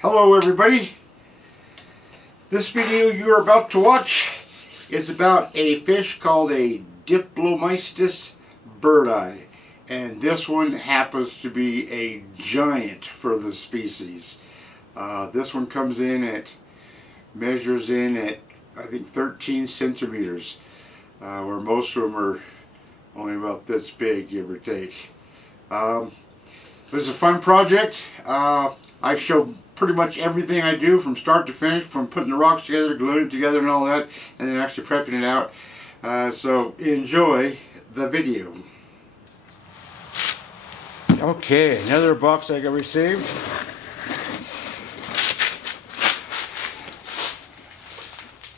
Hello everybody. This video you're about to watch is about a fish called a Diplomystus birdi, and this one happens to be a giant for the species. This one measures in at I think 13 centimeters, where most of them are only about this big, give or take. This is a fun project. I show pretty much everything I do from start to finish, from putting the rocks together, gluing it together and all that, and then actually prepping it out. So enjoy the video. Okay, another box I got received.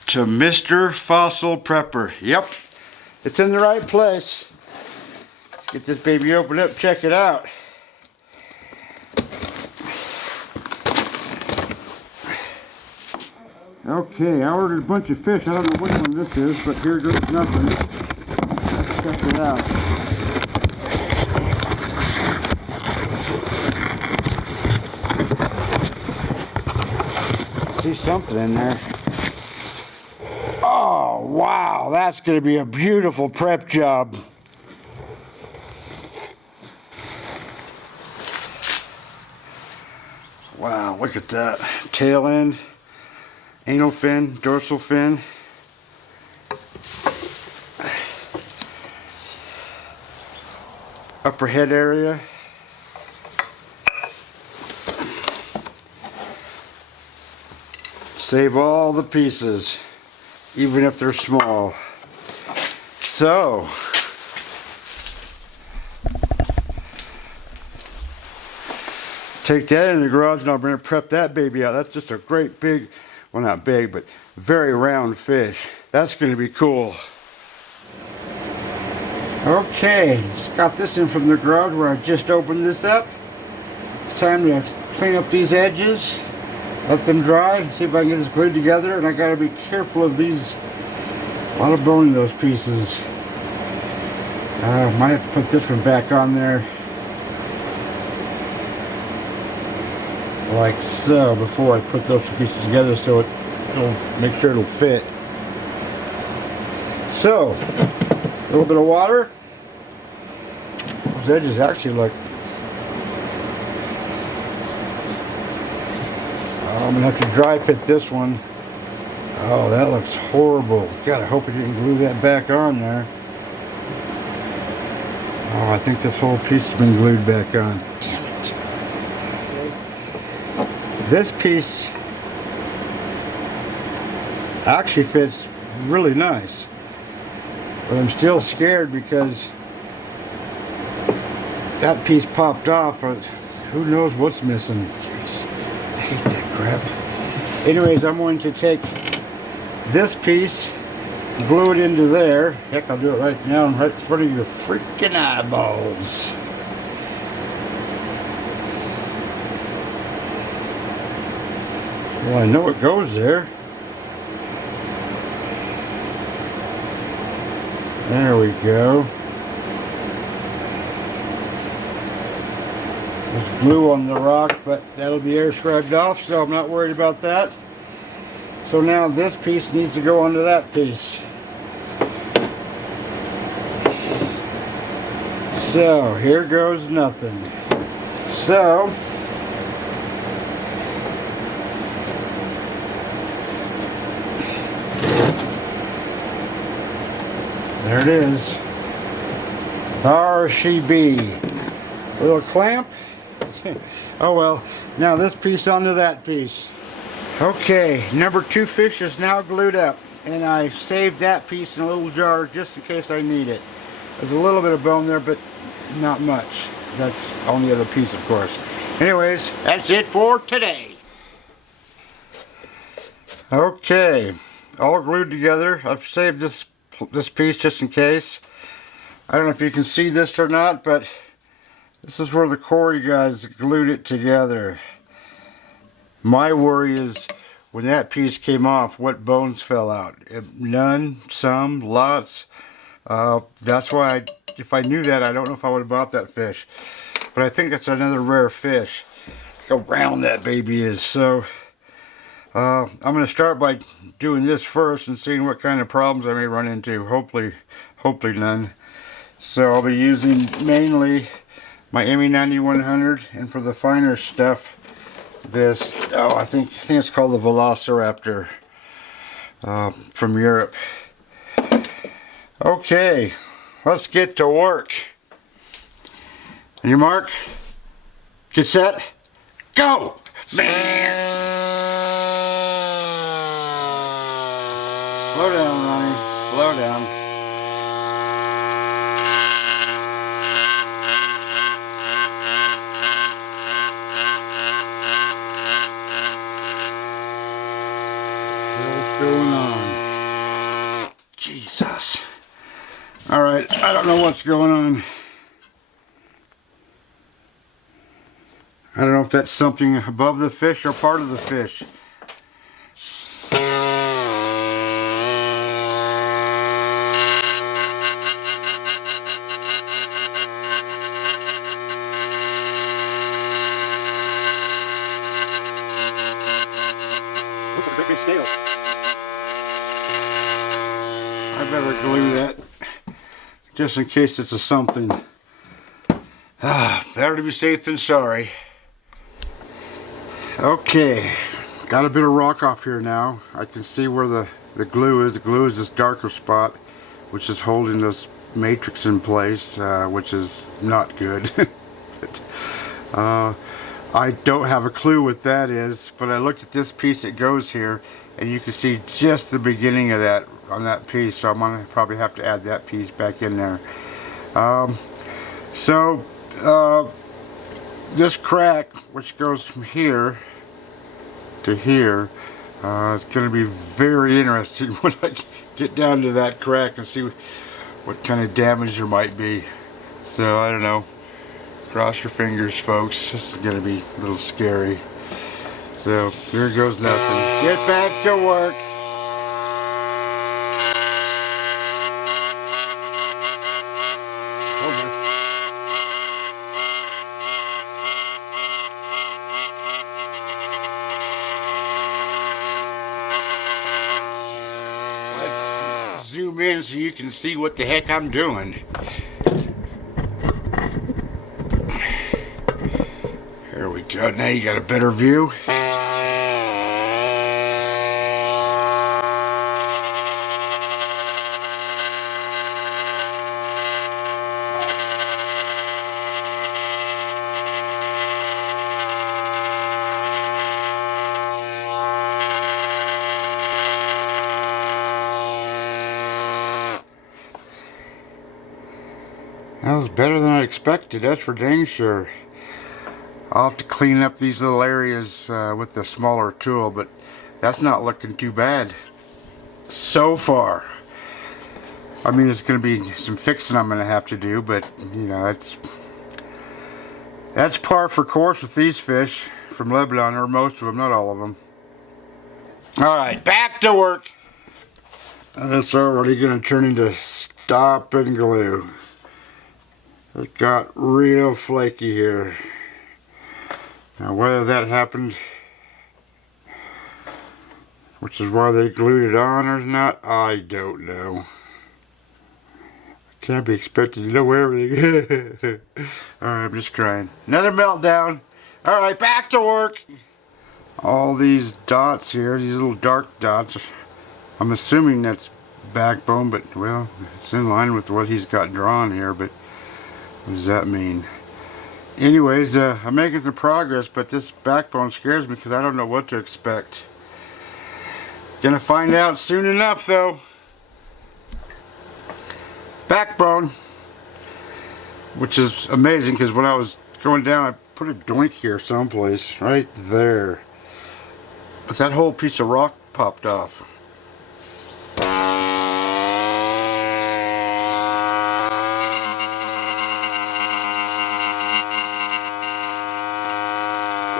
To Mr. Fossil Prepper. Yep, it's in the right place. Get this baby opened up, check it out. Okay, I ordered a bunch of fish. I don't know which one this is, but here goes nothing. Let's check it out. See something in there. Oh, wow, that's going to be a beautiful prep job. Wow, look at that. Tail end. Anal fin, dorsal fin. Upper head area. Save all the pieces, even if they're small. So, take that in the garage and I'm going to prep that baby out. That's just a great big, well, not big, but very round fish. That's going to be cool. Okay, just got this in from the garage where I just opened this up. It's time to clean up these edges, let them dry, see if I can get this glued together. And I got to be careful of these. A lot of bone in those pieces. Might have to put this one back on there, like so, before I put those two pieces together, so it'll make sure it'll fit. So, a little bit of water. Those edges actually look, I'm gonna have to dry fit this one. Oh, that looks horrible. God, I hope I didn't glue that back on there. Oh, I think this whole piece has been glued back on. Damn it. This piece actually fits really nice, but I'm still scared because that piece popped off. Who knows what's missing? Jeez, I hate that crap. Anyways, I'm going to take this piece, glue it into there. Heck, I'll do it right now, right in front of your freaking eyeballs. Well, I know it goes there. There we go. There's glue on the rock, but that'll be air scrubbed off, so I'm not worried about that. So now this piece needs to go onto that piece. So here goes nothing. So there it is. There she be. Little clamp. Oh well. Now this piece onto that piece. Okay, number 2 fish is now glued up, and I saved that piece in a little jar just in case I need it. There's a little bit of bone there, but not much. That's on the other piece, of course. Anyways, that's it for today. Okay, all glued together. I've saved this piece just in case. I don't know if you can see this or not, but this is where the Corey guys glued it together. My worry is when that piece came off, what bones fell out? None, some, lots. That's why if I knew that, I don't know if I would have bought that fish. But I think that's another rare fish. how round that baby is. So I'm going to start by doing this first and seeing what kind of problems I may run into. Hopefully none. So I'll be using mainly my ME 9100, and for the finer stuff, this, I think it's called the Velociraptor from Europe. Okay, let's get to work. On your mark, get set, go! Slow down, Ronnie, slow down. What's going on? Jesus. Alright, I don't know what's going on. I don't know if that's something above the fish or part of the fish. Looks like a big scale. I better glue that just in case it's a something. Better to be safe than sorry. Okay, got a bit of rock off here now. I can see where the glue is. The glue is this darker spot, which is holding this matrix in place, which is not good. But, I don't have a clue what that is, but I looked at this piece that goes here, and you can see just the beginning of that on that piece, so I'm going to probably have to add that piece back in there. This crack, which goes from here to here, it's going to be very interesting when I get down to that crack and see what kind of damage there might be. So I don't know, cross your fingers, folks. This is going to be a little scary. So here goes nothing. Get back to work. Zoom in so you can see what the heck I'm doing. There we go. Now you got a better view. That was better than I expected, that's for dang sure. I'll have to clean up these little areas with the smaller tool, but that's not looking too bad so far. I mean, it's going to be some fixing I'm going to have to do, but you know, that's par for course with these fish from Lebanon, or most of them, not all of them. Alright, back to work. That's already going to turn into stop and glue. It got real flaky here. Now whether that happened, which is why they glued it on or not, I don't know. Can't be expected to know everything. Alright, I'm just crying. Another meltdown. Alright, back to work. All these dots here, these little dark dots, I'm assuming that's backbone, but well, it's in line with what he's got drawn here, but what does that mean? Anyways, I'm making some progress, but this backbone scares me because I don't know what to expect. Gonna find out soon enough, though. Backbone, which is amazing because when I was going down, I put a doink here someplace, right there. But that whole piece of rock popped off.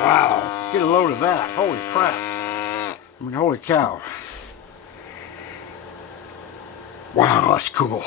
Wow, get a load of that. Holy crap. I mean, holy cow. Wow, that's cool.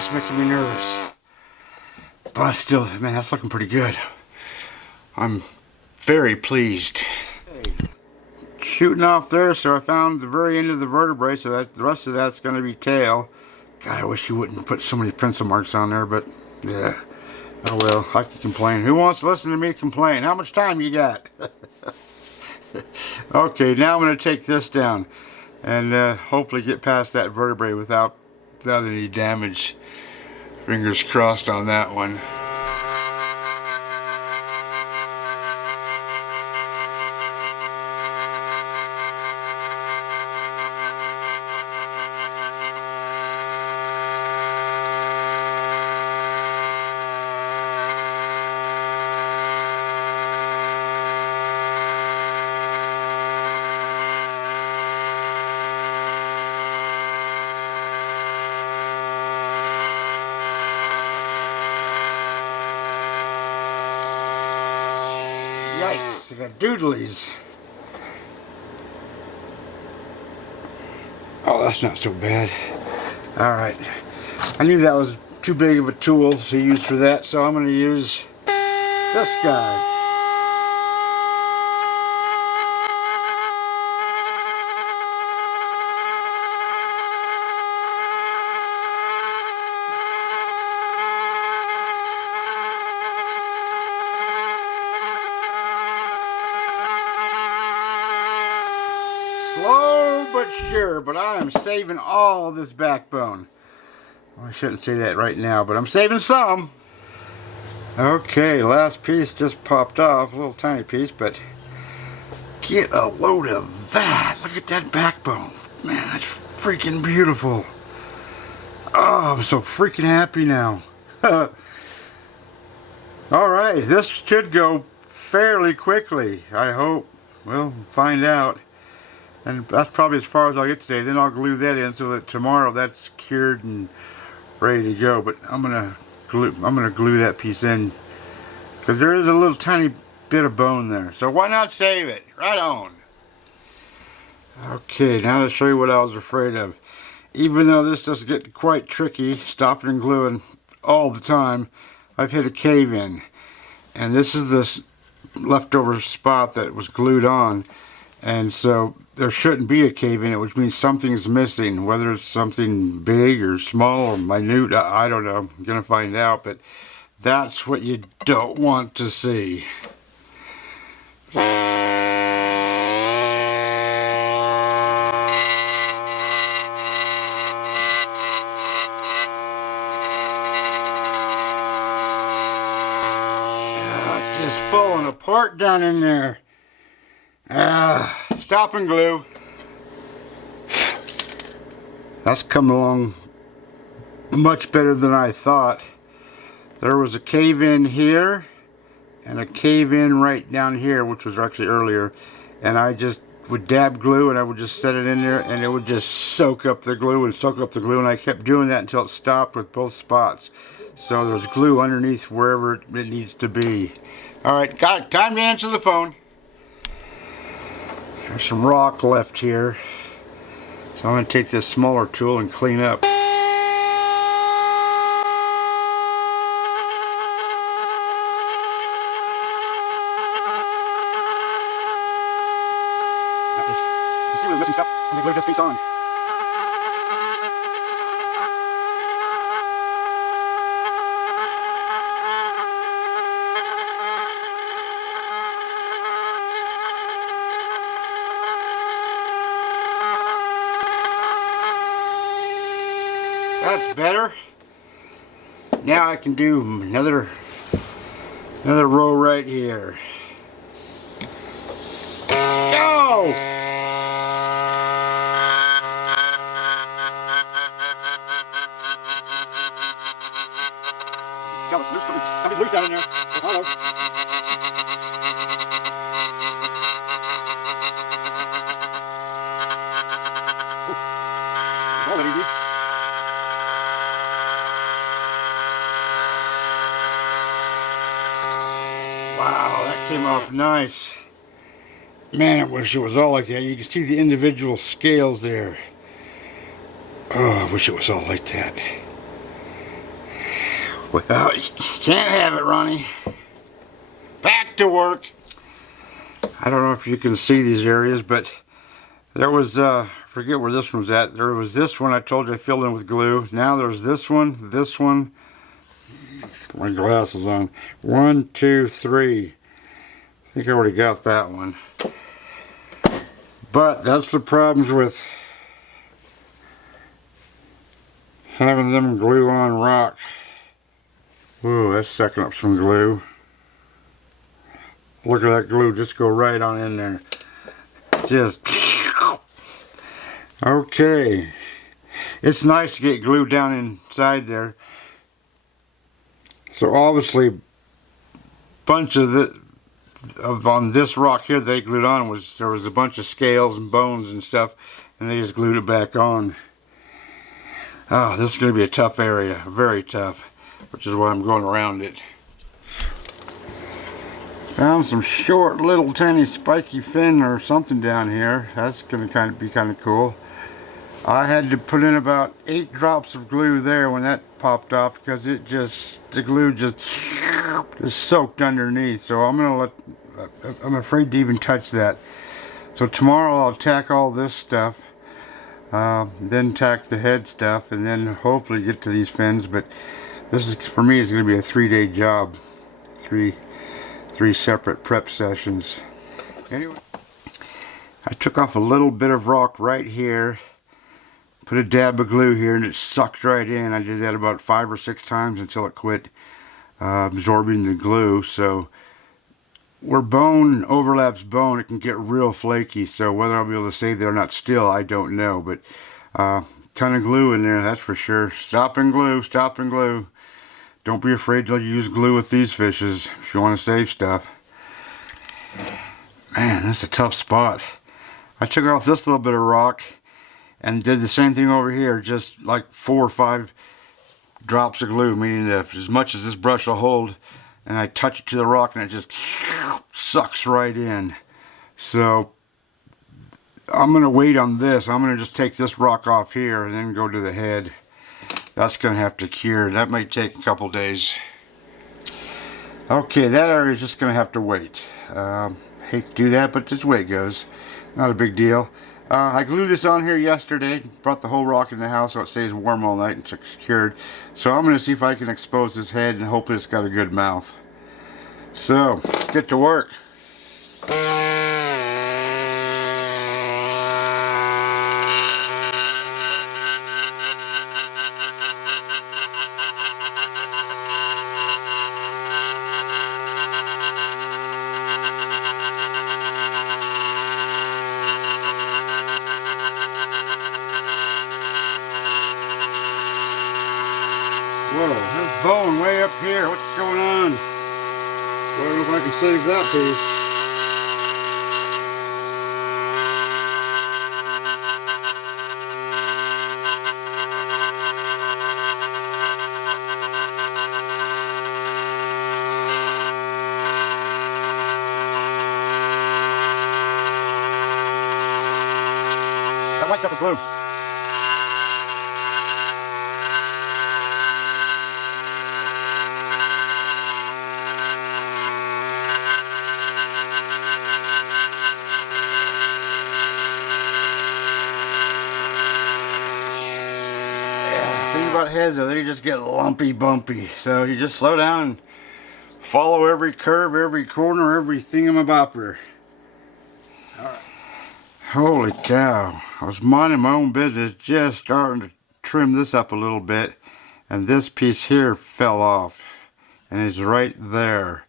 it's making me nervous. But still, man, that's looking pretty good. I'm very pleased. Shooting off there, so I found the very end of the vertebrae, so that the rest of that's going to be tail. God, I wish you wouldn't put so many pencil marks on there, but yeah. Oh well, I can complain. Who wants to listen to me complain? How much time you got? Okay, now I'm going to take this down and hopefully get past that vertebrae without any damage. Fingers crossed on that one. Yikes, I got doodlies. Oh, that's not so bad. Alright. I knew that was too big of a tool to use for that, so I'm going to use this guy. Slow but sure, but I am saving all this backbone. Well, I shouldn't say that right now, but I'm saving some. Okay, last piece just popped off, a little tiny piece, but get a load of that. Look at that backbone. Man, that's freaking beautiful. Oh, I'm so freaking happy now. Alright, this should go fairly quickly, I hope. We'll find out. And that's probably as far as I'll get today. Then I'll glue that in so that tomorrow that's cured and ready to go. But I'm gonna glue that piece in because there is a little tiny bit of bone there. So why not save it? Right on. Okay, now to show you what I was afraid of. Even though this does get quite tricky, stopping and gluing all the time, I've hit a cave in. And this is this leftover spot that was glued on. And so there shouldn't be a cave in it, which means something's missing. Whether it's something big or small or minute, I don't know. I'm going to find out, but that's what you don't want to see. It's just falling apart down in there. Stop and glue. That's come along much better than I thought. There was a cave in here and a cave in right down here, which was actually earlier, and I just would dab glue and I would just set it in there and it would just soak up the glue and soak up the glue, and I kept doing that until it stopped with both spots. So there's glue underneath wherever it needs to be. Alright, got it. Time to answer the phone. There's some rock left here, so I'm going to take this smaller tool and clean up. See where the missing stuff when they glue this piece on. That's better. Now I can do another row right here. Go! Something's loose down in there. Hello. Oh, that easy. Wow, that came off nice. Man, I wish it was all like that. You can see the individual scales there. Oh, I wish it was all like that. Well, you can't have it, Ronnie. Back to work. I don't know if you can see these areas, but there was, forget where this one's at. There was this one I told you I filled in with glue. Now there's this one, put my glasses on. 1, 2, 3. I think I already got that one. But that's the problems with having them glue on rock. Ooh, that's sucking up some glue. Look at that glue just go right on in there. Just okay. It's nice to get glue down inside there. So obviously, bunch of the on this rock here they glued on there was a bunch of scales and bones and stuff, and they just glued it back on. Oh, this is going to be a tough area, very tough, which is why I'm going around it. Found some short, little, tiny, spiky fin or something down here. That's going to be kind of cool. I had to put in about 8 drops of glue there when that popped off because the glue just soaked underneath. So I'm afraid to even touch that. So tomorrow I'll tack all this stuff, then tack the head stuff, and then hopefully get to these fins. But this is, for me, is going to be a 3-day job. Three separate prep sessions. Anyway, I took off a little bit of rock right here, put a dab of glue here, and it sucked right in. I did that about 5 or 6 times until it quit absorbing the glue. So where bone overlaps bone, it can get real flaky. So whether I'll be able to save that or not still, I don't know. But ton of glue in there, that's for sure. Stop and glue, stop and glue. Don't be afraid to use glue with these fishes if you want to save stuff. Man, that's a tough spot. I took off this little bit of rock and did the same thing over here, just like 4 or 5 drops of glue, meaning that as much as this brush will hold, and I touch it to the rock and it just sucks right in. So I'm going to wait on this. I'm going to just take this rock off here and then go to the head. That's going to have to cure. That might take a couple days. Okay, that area is just going to have to wait. Hate to do that, but just the way it goes. Not a big deal. I glued this on here yesterday. Brought the whole rock in the house so it stays warm all night and it's cured. So I'm going to see if I can expose this head and hopefully it's got a good mouth. So, let's get to work. Whoa, there's bone way up here. What's going on? I don't know if I can save that piece. I like that glue. About heads though, they just get lumpy bumpy, so you just slow down and follow every curve, every corner, every thingamabopper. Alright. Holy cow, I was minding my own business, just starting to trim this up a little bit, and this piece here fell off and it's right there.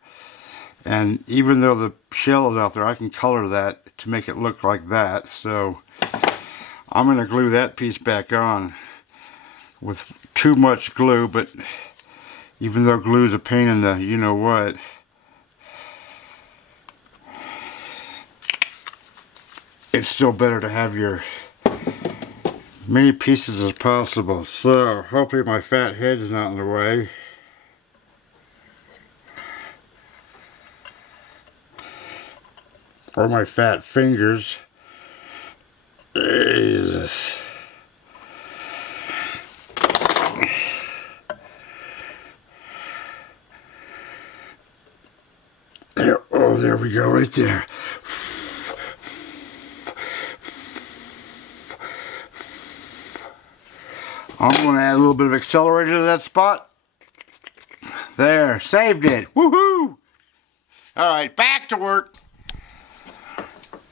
And even though the shell is out there, I can color that to make it look like that. So I'm going to glue that piece back on with too much glue, but even though glue is a pain in the you-know-what, it's still better to have your many pieces as possible. So hopefully my fat head is not in the way. Or my fat fingers. Jesus. there we go, right there. I'm going to add a little bit of accelerator to that spot. There, saved it. Woohoo! Alright, back to work.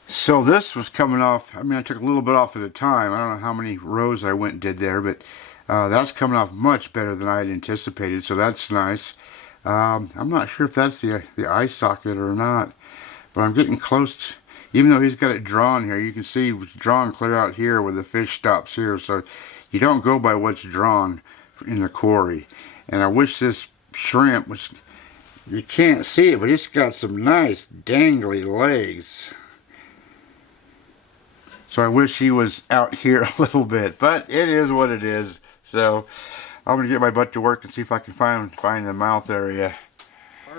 So this was coming off, I mean, I took a little bit off at a time. I don't know how many rows I went and did there, but that's coming off much better than I had anticipated, so that's nice. I'm not sure if that's the eye socket or not, but I'm getting close. Even though he's got it drawn here, you can see it's drawn clear out here where the fish stops here, so you don't go by what's drawn in the quarry. And I wish this shrimp was, you can't see it, but it's got some nice dangly legs. So I wish he was out here a little bit, but it is what it is. So I'm gonna get my butt to work and see if I can find the mouth area.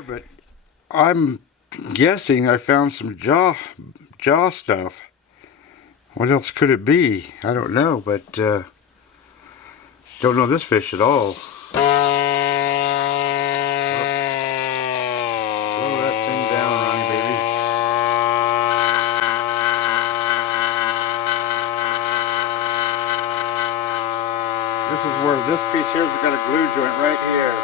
But I'm guessing I found some jaw stuff. What else could it be? I don't know, but don't know this fish at all. Slow that thing down, Ronnie, baby. This is where this piece here has got a glue joint right here.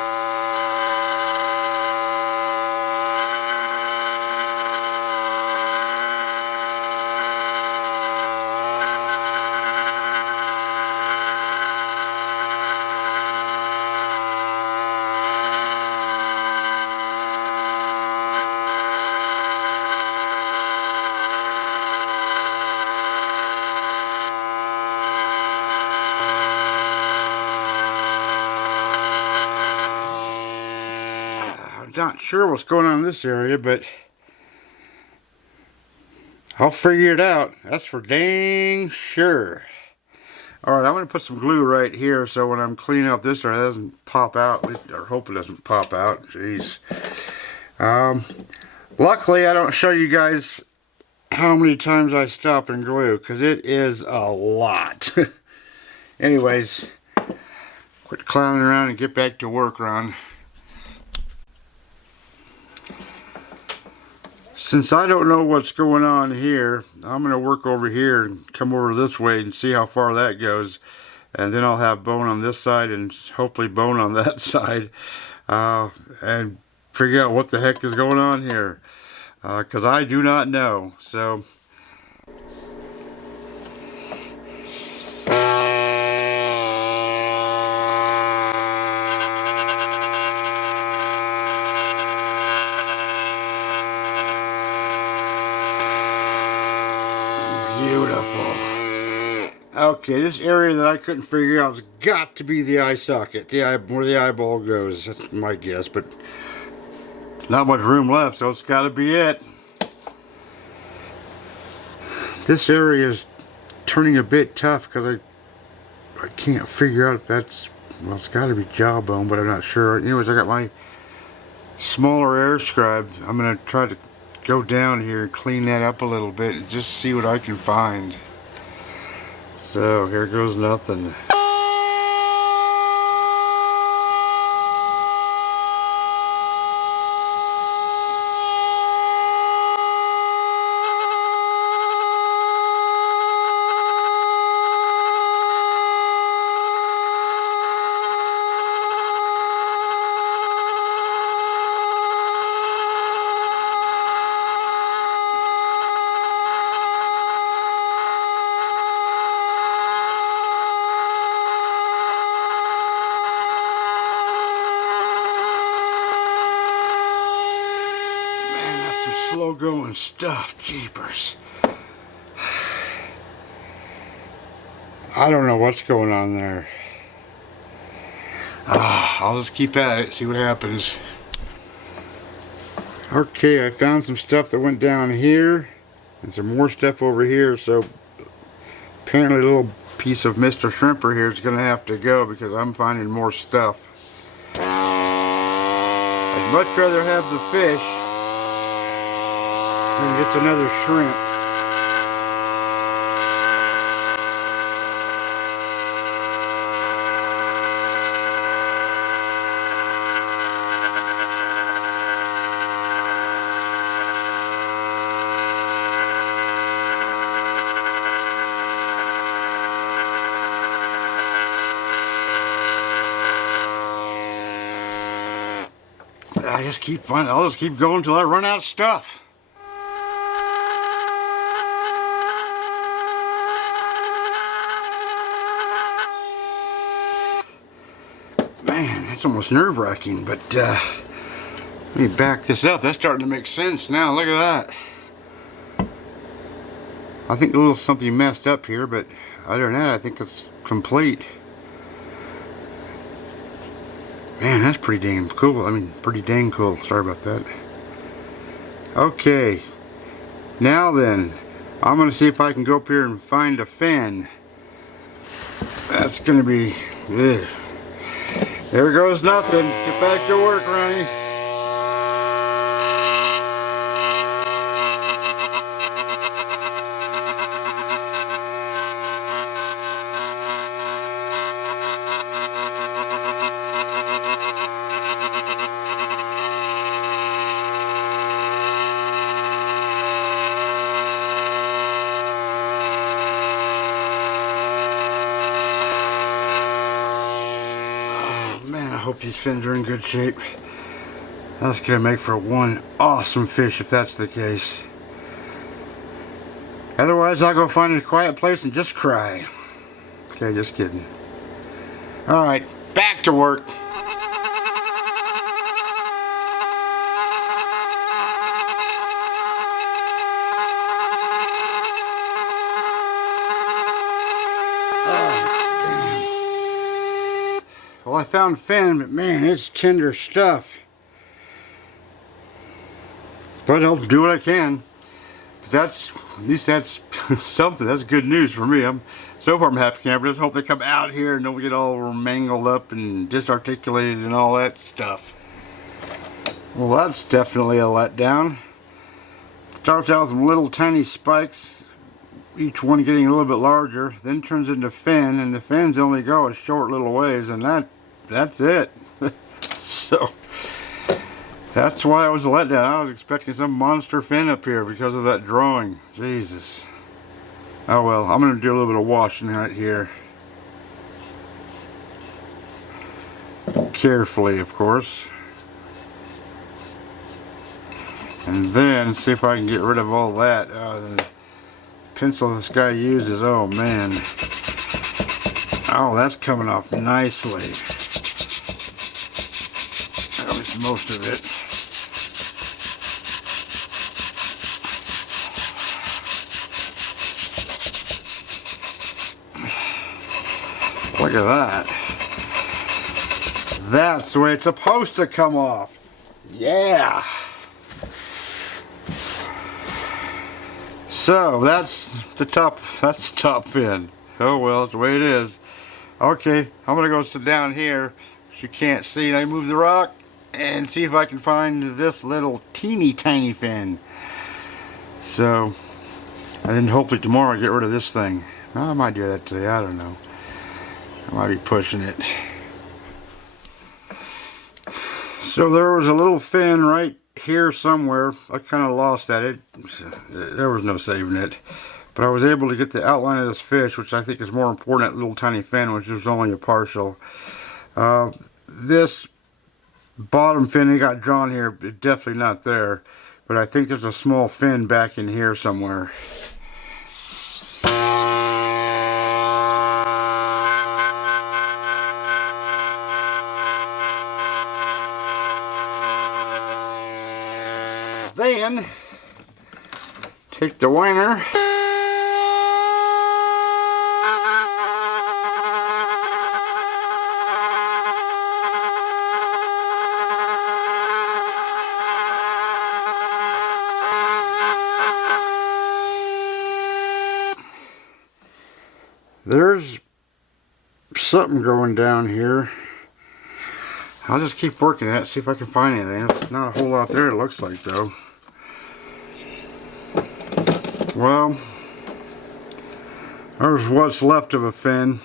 Not sure what's going on in this area, but I'll figure it out. That's for dang sure. Alright, I'm going to put some glue right here so when I'm cleaning up this area it doesn't pop out, or hope it doesn't pop out. Jeez. Luckily I don't show you guys how many times I stop and glue, because it is a lot. Anyways, quit clowning around and get back to work, Ron. Since I don't know what's going on here, I'm going to work over here and come over this way and see how far that goes. And then I'll have bone on this side and hopefully bone on that side. And figure out what the heck is going on here. Because I do not know. So beautiful. Okay, this area that I couldn't figure out has got to be the eye socket, where the eyeball goes. That's my guess, but not much room left, so it's got to be it. This area is turning a bit tough because I can't figure out if that's, well, it's got to be jawbone, but I'm not sure. Anyways, I got my smaller air scribe. I'm going to try to go down here and clean that up a little bit and just see what I can find. So here goes nothing. Slow going stuff, jeepers. I don't know what's going on there. I'll just keep at it, see what happens. Okay, I found some stuff that went down here and some more stuff over here, so apparently a little piece of Mr. Shrimper here is going to have to go because I'm finding more stuff. I'd much rather have the fish and it's another shrimp. I'll just keep going until I run out of stuff. Man, that's almost nerve-wracking, but let me back this up. That's starting to make sense now. Look at that. I think a little something messed up here, but other than that, I think it's complete. Man, that's pretty dang cool. I mean, pretty dang cool. Sorry about that. Okay. Now then, I'm going to see if I can go up here and find a fin. That's going to be... Ugh. There goes nothing. Get back to work, Ronnie. I hope these fins are in good shape. That's gonna make for one awesome fish if that's the case. Otherwise, I'll go find a quiet place and just cry. Okay, just kidding. Alright, back to work. Well, I found fin, but man, it's tender stuff. But I'll do what I can. But at least that's something. That's good news for me. So far I'm happy camper. Just hope they come out here and don't get all mangled up and disarticulated and all that stuff. Well, that's definitely a letdown. Starts out with some little tiny spikes, each one getting a little bit larger, then turns into fin, and the fins only go a short little ways, and that's it. So that's why I was a letdown. I was expecting some monster fin up here because of that drawing. Jesus. Oh well, I'm going to do a little bit of washing right here. Carefully, of course. And then see if I can get rid of all that. The pencil this guy uses, oh man. Oh, that's coming off nicely. At least most of it. Look at that. That's the way it's supposed to come off. Yeah. So that's the top fin. Oh well, it's the way it is. Okay, I'm gonna go sit down here. You can't see, and I move the rock and see if I can find this little teeny tiny fin. So, and then hopefully tomorrow I get rid of this thing. Well, I might do that today, I don't know. I might be pushing it. So there was a little fin right here somewhere. I kind of lost that. There was no saving it. But I was able to get the outline of this fish, which I think is more important, that little tiny fin, which is only a partial. This bottom fin that got drawn here, definitely not there. But I think there's a small fin back in here somewhere. Then, take the whiner. There's something going down here. I'll just keep working at it, see if I can find anything. There's not a whole lot there, it looks like, though. Well, there's what's left of a fin.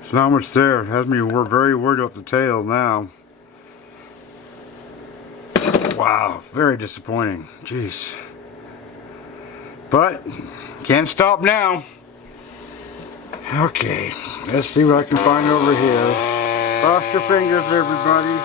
There's not much there. It has me very worried about the tail now. Wow, very disappointing. Jeez. But, can't stop now. Okay, let's see what I can find over here. Cross your fingers, everybody.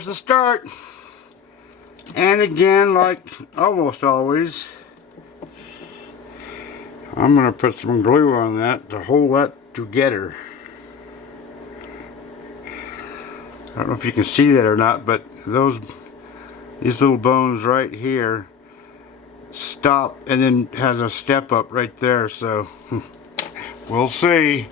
there's the start. And again, like almost always, I'm going to put some glue on that to hold that together. I don't know if you can see that or not, but these little bones right here stop and then has a step up right there, so we'll see.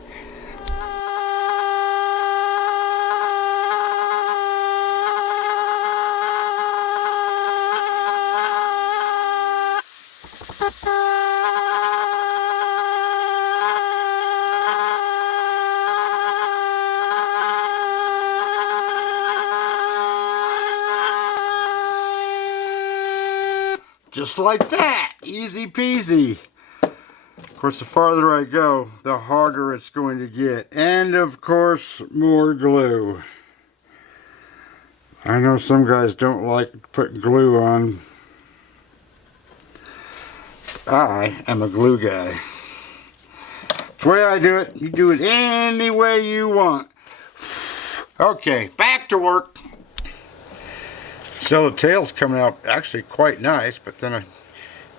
Just like that, easy peasy. Of course, the farther I go, the harder it's going to get. And of course, more glue. I know some guys don't like putting glue on. I am a glue guy. It's the way I do it. You do it any way you want. Okay, back to work. So the tail's coming out actually quite nice, but then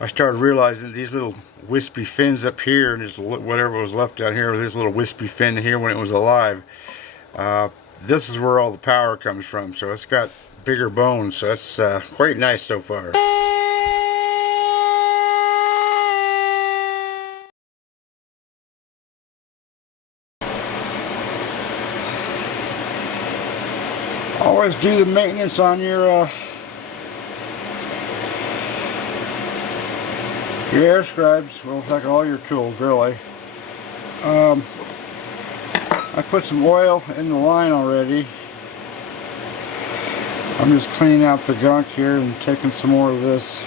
I started realizing these little wispy fins up here, and this whatever was left down here, this little wispy fin here when it was alive. This is where all the power comes from, so it's got bigger bones, so that's quite nice so far. Always do the maintenance on your air scribes. Well, like all your tools, really. I put some oil in the line already. I'm just cleaning out the gunk here and taking some more of this.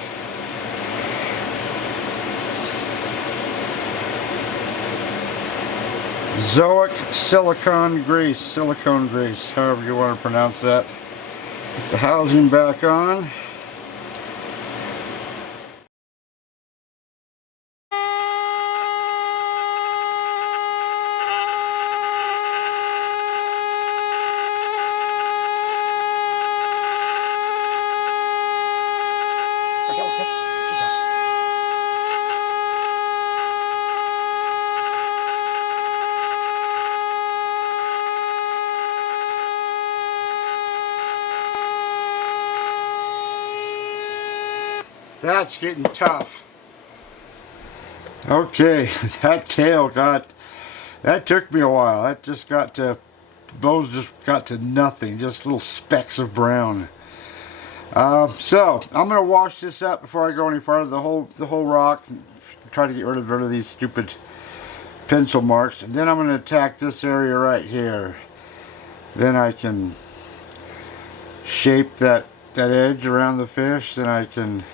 Zoic silicone grease, however you want to pronounce that. Put the housing back on. That's getting tough. Okay, that tail that took me a while. That just got to, bones just got to nothing, just little specks of brown. So I'm gonna wash this up before I go any farther. The whole rock, and try to get rid of these stupid pencil marks, and then I'm gonna attack this area right here. Then I can shape that edge around the fish. Then I can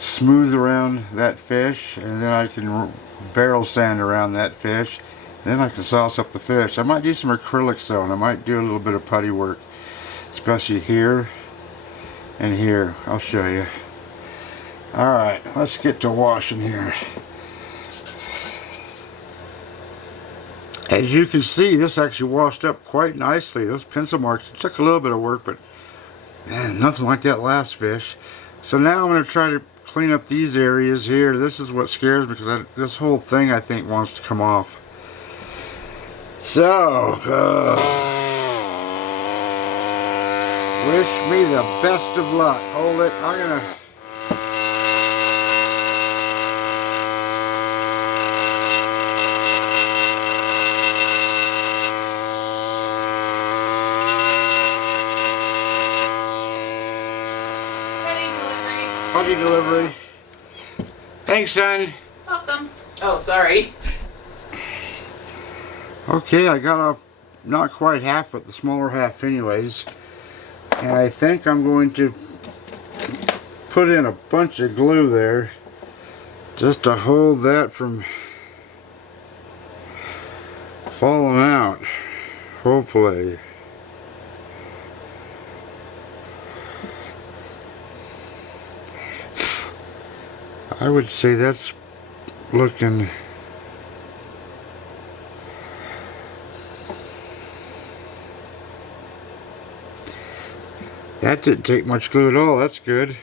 smooth around that fish, and then I can barrel sand around that fish. Then I can sauce up the fish. I might do some acrylics though, and I might do a little bit of putty work, especially here and here. I'll show you. Alright, let's get to washing here. As you can see, this actually washed up quite nicely. Those pencil marks, it took a little bit of work, but man, nothing like that last fish. So now I'm going to try to clean up these areas here. This is what scares me, because this whole thing I think wants to come off. So, wish me the best of luck. Hold it. I'm going to... Putty delivery. Thanks, son. Welcome. Oh, sorry. Okay, I got off not quite half, but the smaller half anyways. And I think I'm going to put in a bunch of glue there just to hold that from falling out, hopefully. I would say that's looking That didn't take much glue at all. That's good.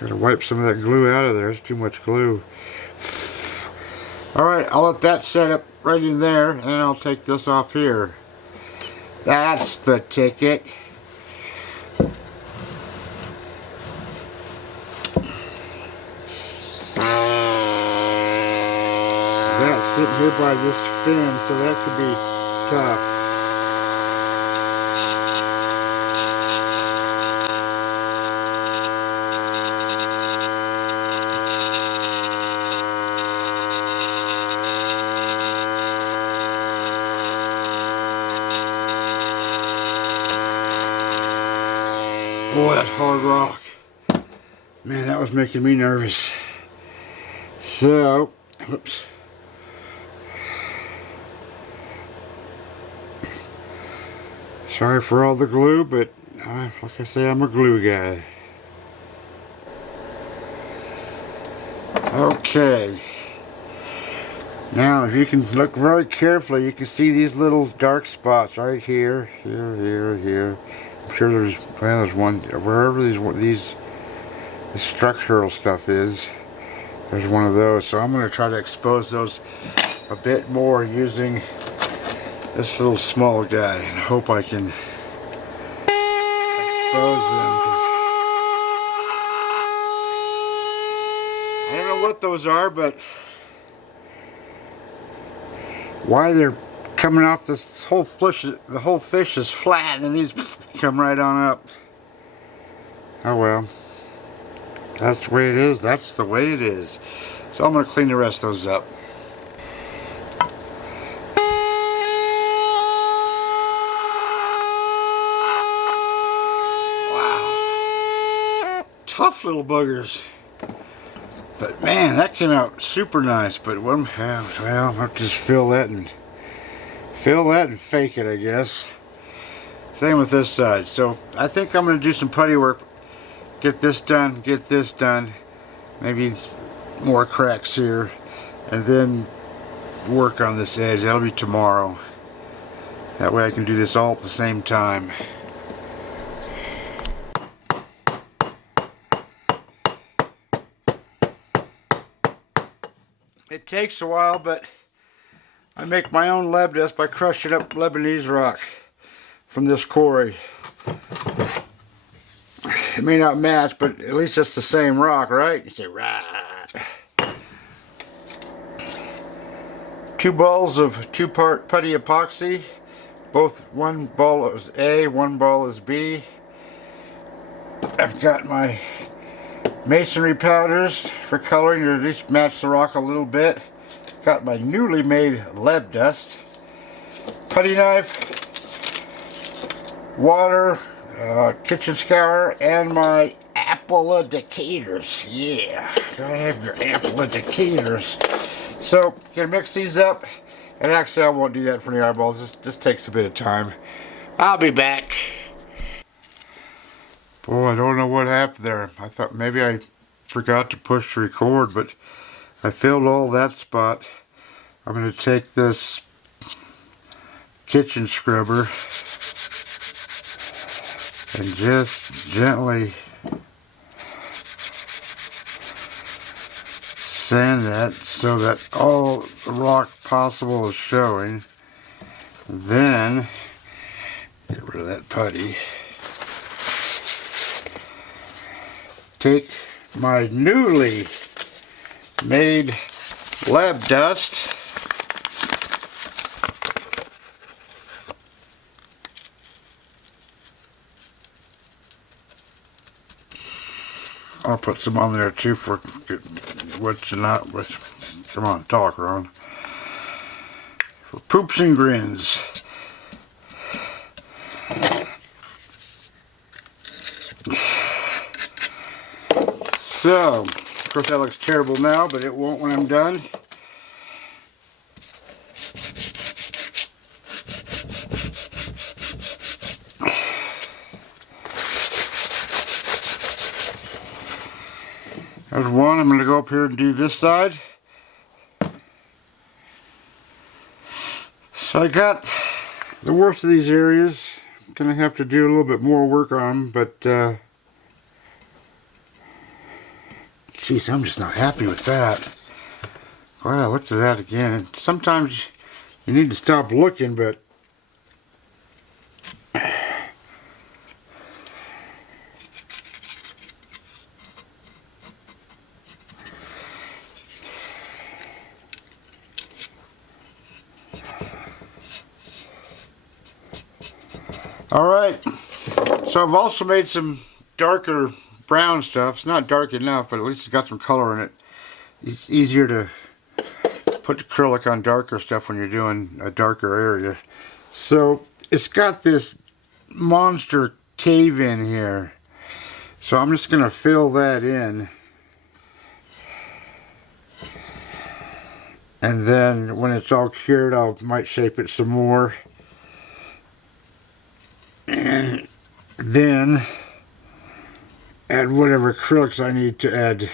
Gotta wipe some of that glue out of there. It's too much glue. Alright, I'll let that set up right in there, and then I'll take this off here. That's the ticket. That's sitting here by this fin, so that could be tough. Boy, that's hard rock. Man, that was making me nervous. So, whoops. Sorry for all the glue, but like I say, I'm a glue guy. Okay. Now, if you can look very carefully, you can see these little dark spots right here, here. I'm sure there's one wherever this structural stuff is. There's one of those, so I'm going to try to expose those a bit more using this little small guy, and hope I can expose them. I don't know what those are, but why they're coming off this whole fish, the whole fish is flat, and these come right on up. Oh well, that's the way it is. That's the way it is. So I'm going to clean the rest of those up. Wow, tough little buggers. But man, that came out super nice. But well, I'll just fill that and fake it, I guess. Same with this side. So I think I'm going to do some putty work. Get this done. Maybe more cracks here, and then work on this edge. That'll be tomorrow. That way I can do this all at the same time. It takes a while, but I make my own leb dust by crushing up Lebanese rock from this quarry. It may not match, but at least it's the same rock, right? You say, right. 2 balls of 2-part putty epoxy. One ball is A, one ball is B. I've got my masonry powders for coloring to at least match the rock a little bit. Got my newly made leb dust, putty knife, water, kitchen scour, and my applicators. Yeah, gotta have your applicators. So, gonna mix these up, and actually I won't do that for the eyeballs. This just takes a bit of time. I'll be back. Boy, I don't know what happened there. I thought maybe I forgot to push record, but I filled all that spot. I'm going to take this kitchen scrubber and just gently sand that so that all the rock possible is showing. Then get rid of that putty. Take my newly made lab dust I'll put some on there too for what's not what. Come on, talk, Ron. For poops and grins. So, of course that looks terrible now, but it won't when I'm done. There's one. I'm going to go up here and do this side. So I got the worst of these areas Gonna have to do a little bit more work on them, but geez, I'm just not happy with that. Glad I looked at that again. Sometimes you need to stop looking, but alright, so I've also made some darker brown stuff. It's not dark enough, but at least it's got some color in it. It's easier to put acrylic on darker stuff when you're doing a darker area. So it's got this monster cave in here. So I'm just going to fill that in. And then when it's all cured, I might shape it some more. And then add whatever acrylics I need to add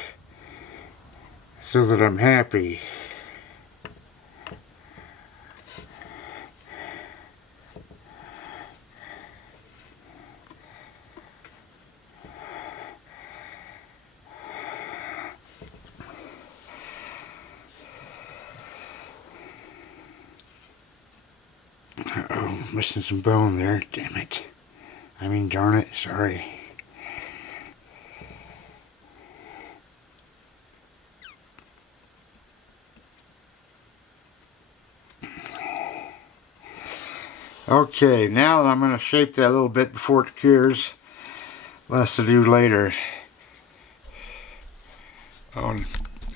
so that I'm happy. Uh-oh, missing some bone there, damn it. I mean, darn it, sorry. Okay, now I'm going to shape that a little bit before it cures. Less to do later. Oh,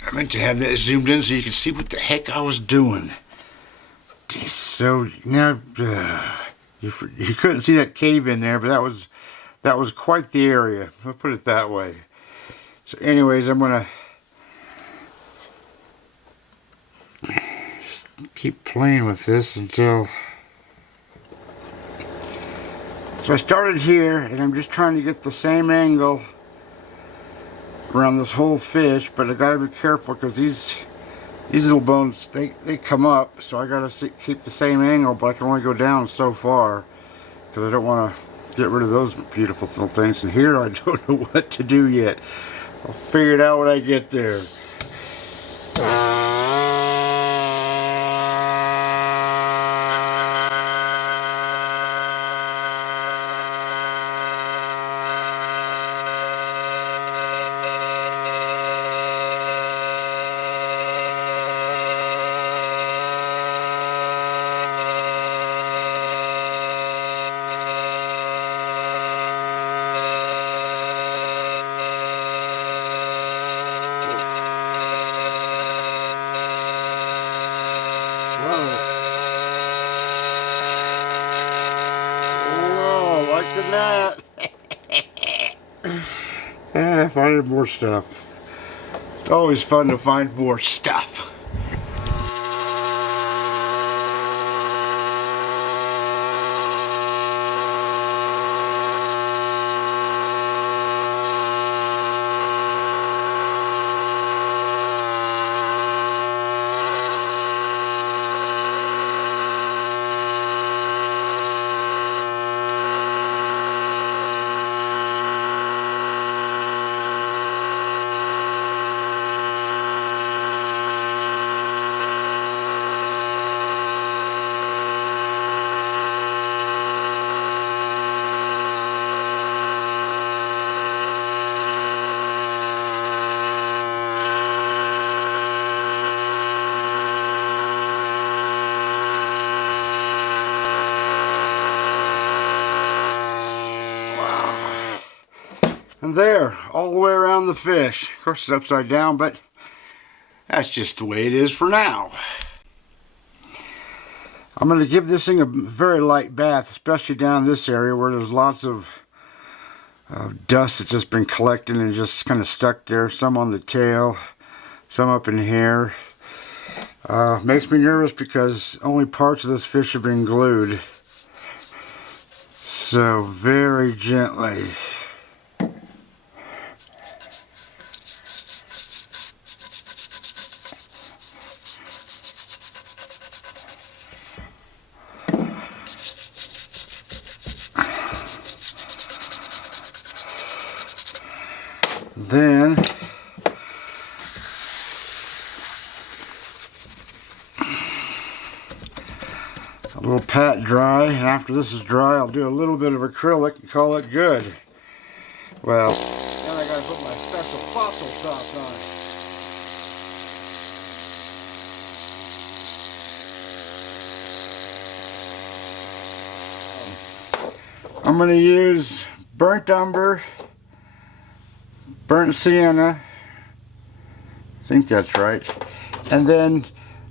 I meant to have that zoomed in so you could see what the heck I was doing. So now you couldn't see that cave in there, but that was quite the area. I'll put it that way. So anyways, I'm gonna keep playing with this until. So I started here, and I'm just trying to get the same angle around this whole fish, but I gotta be careful because these little bones, they come up, so I gotta keep the same angle, but I can only go down so far because I don't want to get rid of those beautiful little things. And here I don't know what to do yet. I'll figure it out when I get there. Whoa, liking that. Finding more stuff. It's always fun to find more stuff. And there, all the way around the fish. Of course it's upside down, but that's just the way it is for now. I'm going to give this thing a very light bath, especially down this area where there's lots of dust that's just been collecting and just kind of stuck there. Some on the tail, some up in here. Makes me nervous because only parts of this fish have been glued. So very gently. Then a little pat dry, and after this is dry I'll do a little bit of acrylic and call it good. Well, then I gotta put my special fossil sauce on it. I'm gonna use burnt umber, burnt sienna, I think that's right, and then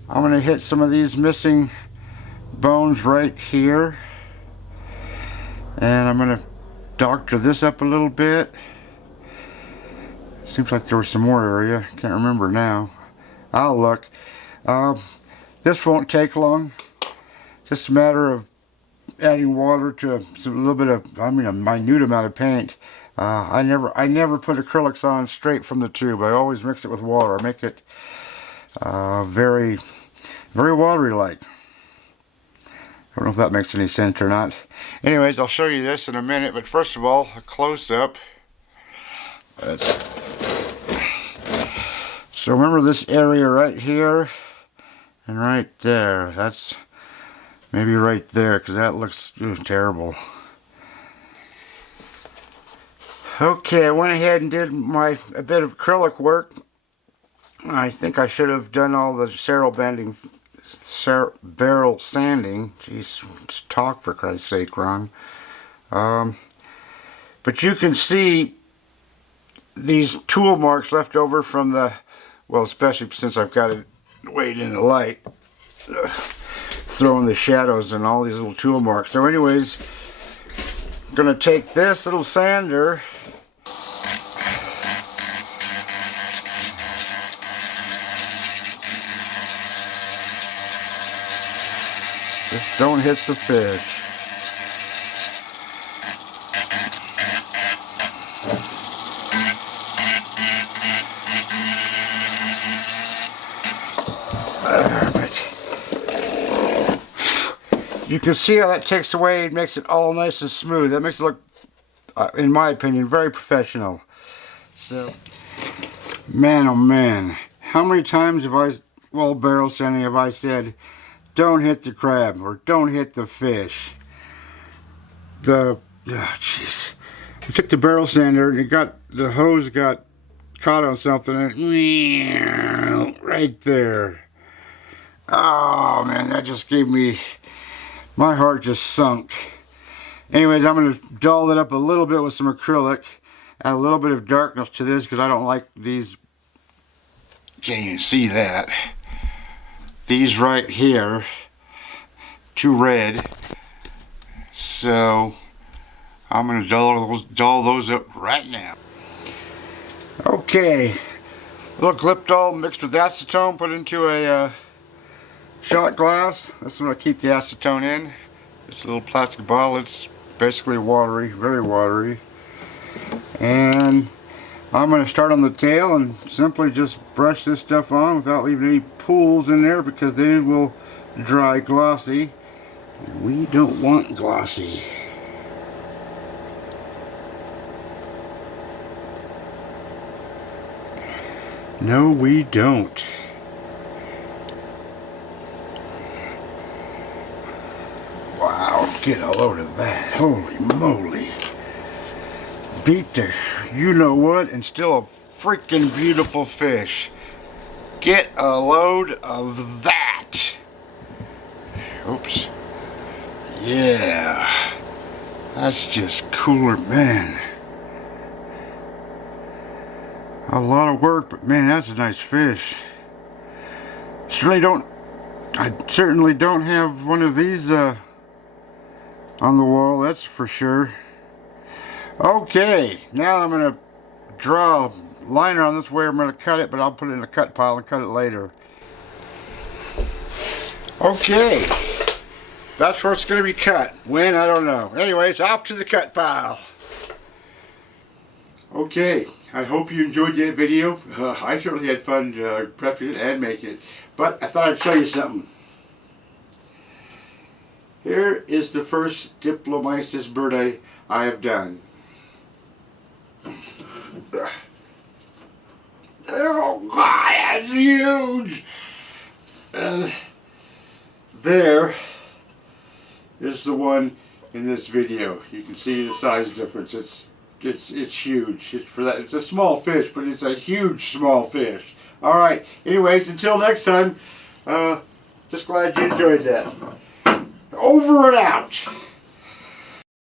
I'm gonna hit some of these missing bones right here, and I'm gonna doctor this up a little bit. Seems like there was some more area, can't remember now. I'll look. This won't take long, just a matter of adding water to a little bit of, a minute amount of paint. I never put acrylics on straight from the tube. I always mix it with water. I make it very, very watery like. I don't know if that makes any sense or not. Anyways, I'll show you this in a minute, but first of all, a close-up. So remember this area right here and right there. That's maybe right there, because that looks terrible. Okay, I went ahead and did a bit of acrylic work. I think I should have done all the barrel sanding. Jeez, talk for Christ's sake, Ron. But you can see these tool marks left over from the, well, especially since I've got it way in the light, throwing the shadows and all these little tool marks. So anyways, I'm gonna take this little sander, just don't hit the fish. You can see how that takes away, it makes it all nice and smooth. That makes it look, in my opinion, very professional. So, man oh man, how many times have I, well, barrel sanding, have I said, don't hit the crab or don't hit the fish? Jeez. I took the barrel sander and the hose got caught on something and right there. Oh man, that just gave me, my heart just sunk. Anyways, I'm going to dull it up a little bit with some acrylic, add a little bit of darkness to this because I don't like these, can't even see that, these right here, too red. So I'm going to dull those up right now. Okay, a little Gliptol mixed with acetone, put into a shot glass. That's what I keep the acetone in. It's a little plastic bottle. It's basically watery, very watery. And I'm going to start on the tail and simply just brush this stuff on without leaving any pools in there because they will dry glossy. And we don't want glossy. No, we don't. Wow, get a load of that. Holy moly. Beat the you know what, and still a freaking beautiful fish. Get a load of that. Oops. Yeah. That's just cooler, man. A lot of work, but man, that's a nice fish. I certainly don't have one of these on the wall, that's for sure. Okay, now I'm going to draw a liner on this way. I'm going to cut it, but I'll put it in a cut pile and cut it later. Okay, that's where it's going to be cut. When, I don't know. Anyways, off to the cut pile. Okay, I hope you enjoyed that video. I certainly had fun prepping it and making it. But I thought I'd show you something. Here is the first Diplomystus birdi I have done. It's huge. And there is the one in this video. You can see the size difference. It's huge. It's a small fish, but it's a huge small fish. All right. Anyways, until next time. Just glad you enjoyed that. Over and out.